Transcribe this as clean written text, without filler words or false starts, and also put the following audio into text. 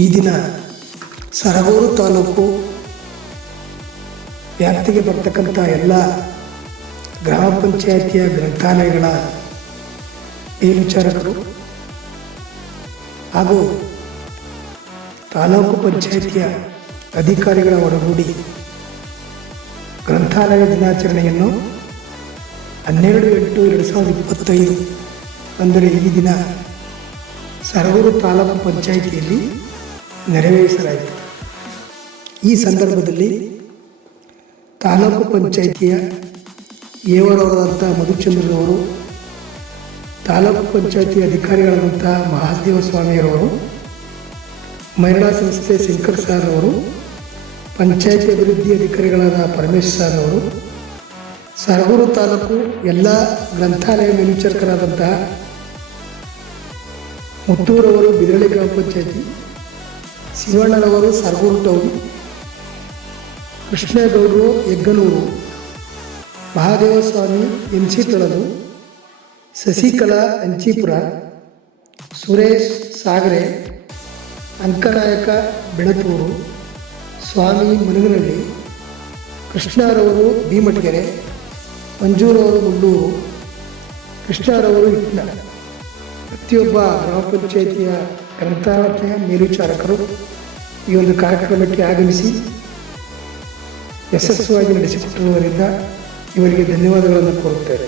ಈ ದಿನ ಸರಗೂರು ತಾಲೂಕು ವ್ಯಾಪ್ತಿಗೆ ಬರ್ತಕ್ಕಂಥ ಎಲ್ಲ ಗ್ರಾಮ ಪಂಚಾಯಿತಿಯ ಗ್ರಂಥಾಲಯಗಳ ಮೇಲ್ವಿಚಾರಕರು ಹಾಗೂ ತಾಲೂಕು ಪಂಚಾಯಿತಿಯ ಅಧಿಕಾರಿಗಳ ಒಡಗೂಡಿ ಗ್ರಂಥಾಲಯ ದಿನಾಚರಣೆಯನ್ನು 12/8/2025 ಅಂದರೆ ಈ ದಿನ ಸರಗೂರು ತಾಲೂಕು ಪಂಚಾಯಿತಿಯಲ್ಲಿ ನೆರವೇರಿಸಲಾಯಿತು. ಈ ಸಂದರ್ಭದಲ್ಲಿ ತಾಲೂಕು ಪಂಚಾಯಿತಿಯ ಏವರವರಾದಂಥ ಮಧುಚಂದ್ರರವರು, ತಾಲೂಕು ಪಂಚಾಯಿತಿ ಅಧಿಕಾರಿಗಳಾದಂಥ ಮಹಾದೇವ ಸ್ವಾಮಿಯರವರು, ಮಹಿಳಾ ಸಂಸ್ಥೆ ಶಂಕರ್ ಸಾರ್ ಅವರು, ಪಂಚಾಯಿತಿ ಅಭಿವೃದ್ಧಿ ಅಧಿಕಾರಿಗಳಾದ ಪರಮೇಶ್ ಸಾರ್ ಅವರು, ಸರಗೂರು ತಾಲೂಕು ಎಲ್ಲ ಗ್ರಂಥಾಲಯ ಮೇಲ್ವಿಚಾರಕರಾದಂತಹ ಮುತ್ತೂರವರು ಬಿದರಳ್ಳಿ ಗ್ರಾಮ ಪಂಚಾಯಿತಿ, ಶಿವಣ್ಣನವರು ಸರಗೂರು ಟೌನ್, ಕೃಷ್ಣೇಗೌಡರು ಹೆಗ್ಗನೂರು, ಮಹಾದೇವಸ್ವಾಮಿ ಎಂಸಿ ತಳದು, ಶಶಿಕಲಾ ಅಂಚಿಪುರ, ಸುರೇಶ್ ಸಾಗರೆ, ಅಂಕನಾಯಕ ಬೆಳತೂರು, ಸ್ವಾಮಿ ಮುನಗನಹಳ್ಳಿ, ಕೃಷ್ಣರವರು ಭೀಮಟಗೆರೆ, ಮಂಜೂರವರು ಮುಳ್ಳೂರು, ಕೃಷ್ಣರವರು ಇಟ್ಲ, ಪ್ರತಿಯೊಬ್ಬ ಗ್ರಾಮ ಪಂಚಾಯಿತಿಯ ಗ್ರಂಥಾಲಯ ಮೇಲ್ವಿಚಾರಕರು ಈ ಒಂದು ಕಾರ್ಯಕ್ರಮಕ್ಕೆ ಆಗಮಿಸಿ ಯಶಸ್ವಿಯಾಗಿ ನಡೆಸಿಕೊಟ್ಟಿರುವುದರಿಂದ ಇವರಿಗೆ ಧನ್ಯವಾದಗಳನ್ನು ಕೋರುತ್ತೇವೆ.